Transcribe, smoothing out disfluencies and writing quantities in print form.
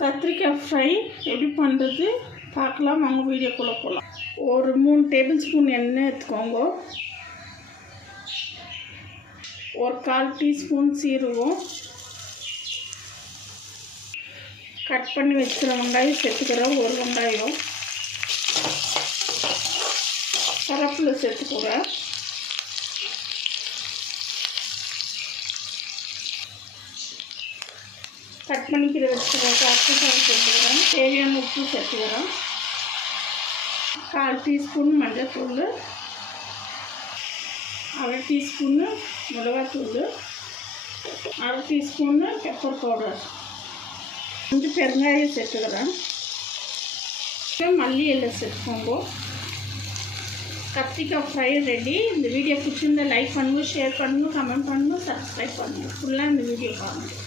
கத்திரிக்காய் ஃப்ரை எப்படி பண்ணுறது பார்க்கலாம். வாங்க வீடியோக்குள்ளே போகலாம். ஒரு 3 டேபிள் ஸ்பூன் எண்ணெய் எடுத்துக்கோங்க. ஒரு 1/4 டீஸ்பூன் சீரகம், கட் பண்ணி வச்சுக்கிற வெங்காயம் சேர்த்துக்கிறேன். ஒரு வெங்காயம் கருவேப்பிலை சேர்த்துக்கிறேன். கட் பண்ணிக்கிற வச்சுக்கிறேன். கத்திரிக்காய் சேர்த்துக்கிறேன். தேவையான உப்பு சேர்த்துக்கிறேன். 1/4 டீஸ்பூன் மஞ்சள்தூள், 1/2 டீஸ்பூன்னு மிளகாத்தூள், 1/2 டீஸ்பூன்னு பெப்பர் பவுடர், கொஞ்சம் பெருங்காயம் சேர்த்துக்கிறேன். மல்லி இலை சேர்த்துக்கோங்க. கத்திரிக்காய் ஃப்ரை ரெடி. இந்த வீடியோ பிடிச்சிருந்தா லைக் பண்ணுங்கள், ஷேர் பண்ணுங்கள், கமெண்ட் பண்ணுங்கள், சப்ஸ்கிரைப் பண்ணுங்கள். ஃபுல்லாக இந்த வீடியோ பாருங்கள்.